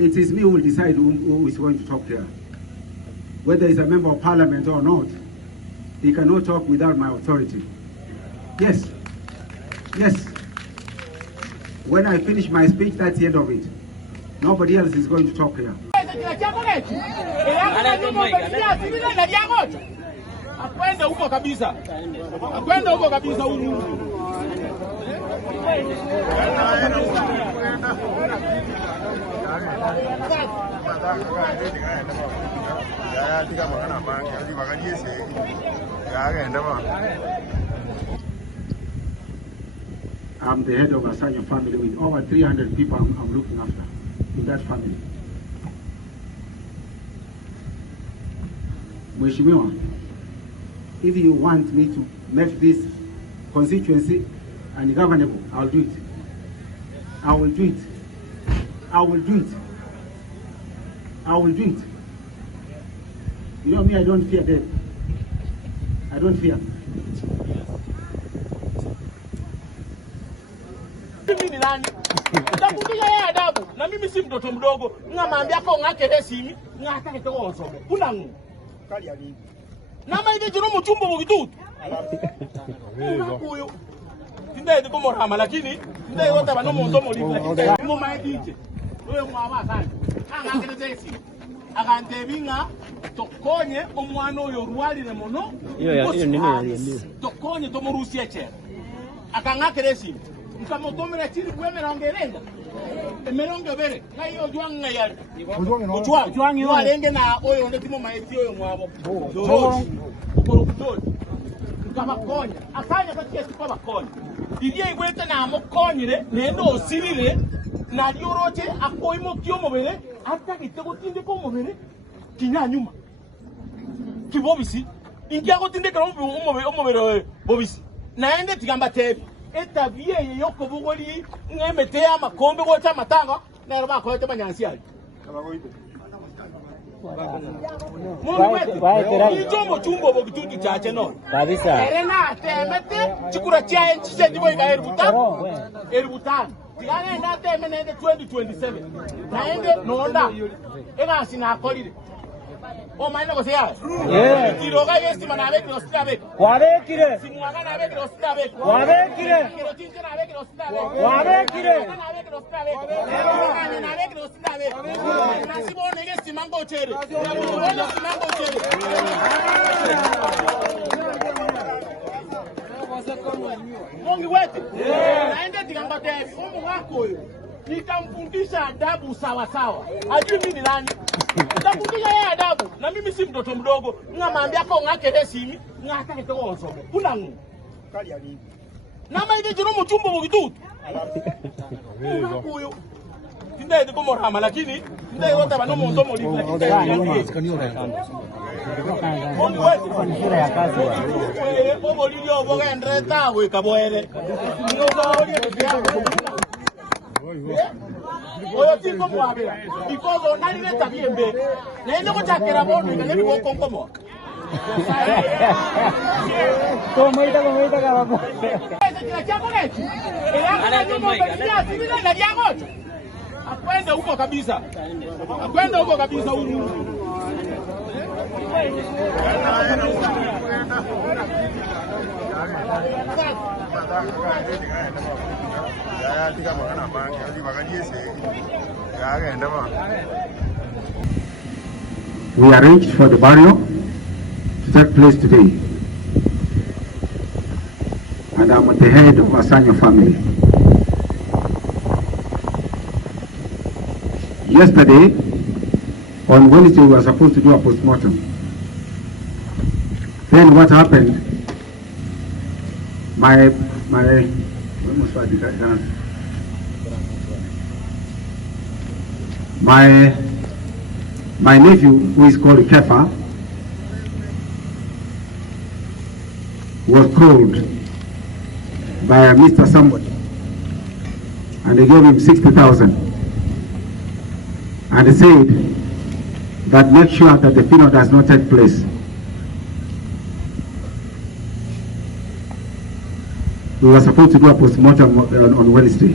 it is me who will decide who is going to talk here. Whether he's a member of parliament or not, he cannot talk without my authority. Yes. Yes. When I finish my speech, that's the end of it. Nobody else is going to talk here. Akwenda huko kabisa. Akwenda huko kabisa huyu. I'm the head of Asanyo family with over 300 people I'm looking after in that family. Mheshimiwa, if you want me to make this constituency ungovernable, I'll do it. I will do it. I will do it. I will do it. You know me, I don't fear death. I don't fear. Mimi ni nani? Ndakupiga yeye adabu. Na mimi si mtoto mdogo. Ngamaambia ko ngakele simi, ngata kete wonso. Unangu. Kali ya nini? Nama ile jiro muchumbo bugitutu. Unakuyo. Tinde ndiko morama lakini tinde yote bano muntu muri lakini mo maedije. Oyo mwaba sana. Ngakele tesi. Agantebinga tokonye omwana oyo rwalire mono. Iyo nini? Tokonye tomurusie che. Akangakele simi. Nkamotomera chiri kwemerongerenga. Emeronge bere. Kayo jwanga yali. Jwangi yo alenge na oyo ndetimo maeti oyo mwabo. Ukorokudoji. Nkamakonya. Asanya katika sipa bakonya. Igiye igwete na amokonyire nendo osirire na lioroche akoimo kyo mobere ata kitego tinde ko mobere kinyanyuma. Kibobisi. Ingia ko tinde ka omobere bobisi. Naende tigamba tebi. Eta vie yoko bugoli ngemete amakombe go cha matanga na roba ko te manyansi ali Mungu wetu ichombo chumbo bogitutu chache no kabisa erena temete chikura cha enchi ndibo iga erbutan tigane na temene 2027 naende nonda ega sina akolire o maana ko sea tiroga yesti manabe que ostabe wabekire simwaga nabe que ostabe wabekire kiro tinje nabe que ostabe wabekire nabe que ostabe nabe que ostabe nasibone yesti mango chere bona mango chere Mungu wetu naende tigamba tebi Mungu wako nikamfundisha adabu sawa sawa. Ajui mimi ni nani? Ndakupiga yeye adabu. Na mimi si mtoto mdogo. Ngamaambia ko ngakele simi, ngata kete wonso. Unangu. Kali ya nini? Nama ile jiro muchumbo bugitutu. Unakuyo. Tinde ndiko morama lakini tinde yote bano muntu muri lakini. Mungu wetu kwa njia ya kazi. Obo lilio boga ndreta we kaboere. Oyo tiko mwabira because onalire tabiembe nende ko chakera bono ngale ko konkomo komoita kama kila chako letu ana tomaika bila ndani yangu akwenda huko kabisa huyu We arranged for the burial to take place today, and I'm the head of Asanyo family. Yesterday, on Wednesday, we were supposed to do a postmortem. Then what happened? My nephew, who is called Kefa, was called by Mr. Somebody, and they gave him 60,000, and they said that make sure that the funeral does not take place. We were supposed to do a postmortem on Wednesday.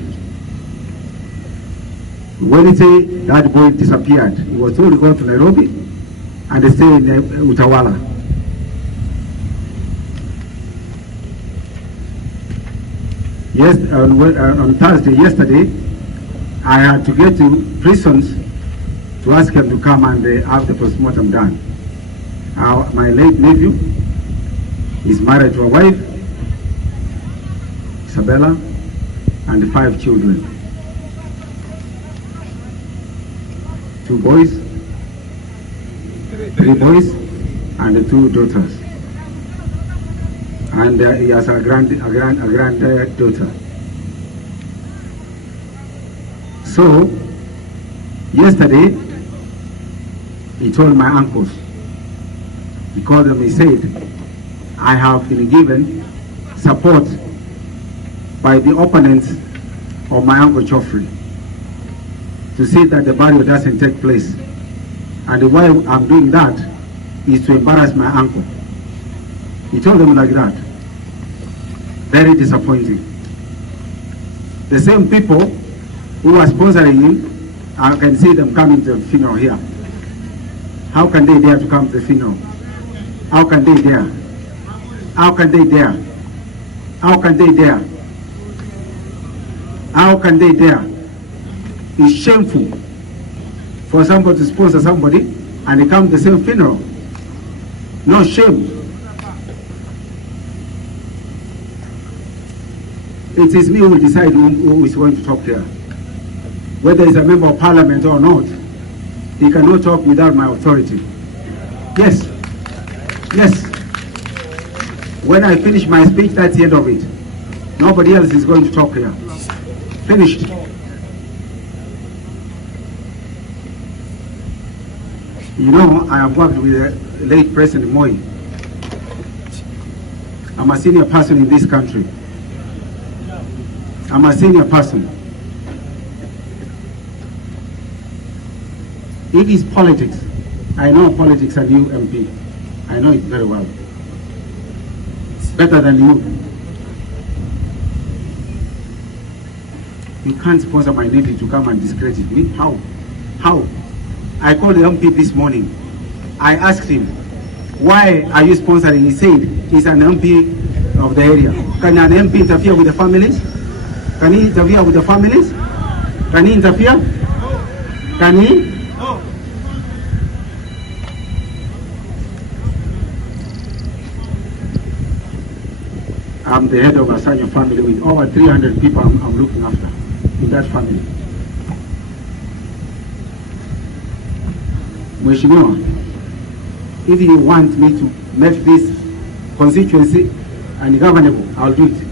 Wednesday, that boy disappeared. He was told to go to Nairobi and stay in Utawala. Yes, on Thursday, yesterday, I had to get to prisons to ask him to come and have the postmortem done. My late nephew is married to a wife, Isabella, and 5 children. 2 boys, 3 boys, and 2 daughters. And he has a granddaughter. So, yesterday, he told my uncles, he called them, he said, I have been given support by the opponents of my uncle Geoffrey to see that the burial doesn't take place. And why I'm doing that is to embarrass my uncle. He told them like that. Very disappointing. The same people who are sponsoring him, I can see them coming to the funeral here. How can they dare to come to the funeral? How can they dare? How can they dare? How can they dare? How can they dare? It's shameful for somebody to sponsor somebody and they come to the same funeral. No shame. It is me who will decide who is going to talk here. Whether he's a member of parliament or not, he cannot talk without my authority. Yes. Yes. When I finish my speech, that's the end of it. Nobody else is going to talk here. Finished. You know, I have worked with the late President Moi. I'm a senior person in this country. I'm a senior person. It is politics. I know politics and you MP. I know it very well. Better than you. You can't sponsor my nephew to come and discredit me. How? How? I called the MP this morning. I asked him, why are you sponsoring? He said, he's an MP of the area. Can an MP interfere with the families? Can he interfere with the families? Can he interfere? Can he? No. I'm the head of Asanyo family with over 300 people I'm looking after in that family. Mheshimiwa, if you want me to make this constituency ungovernable, I'll do it.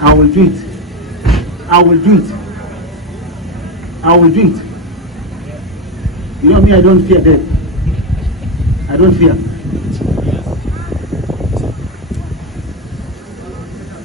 I will do it. I will do it. I will do it. You know me, I don't fear death. I don't fear.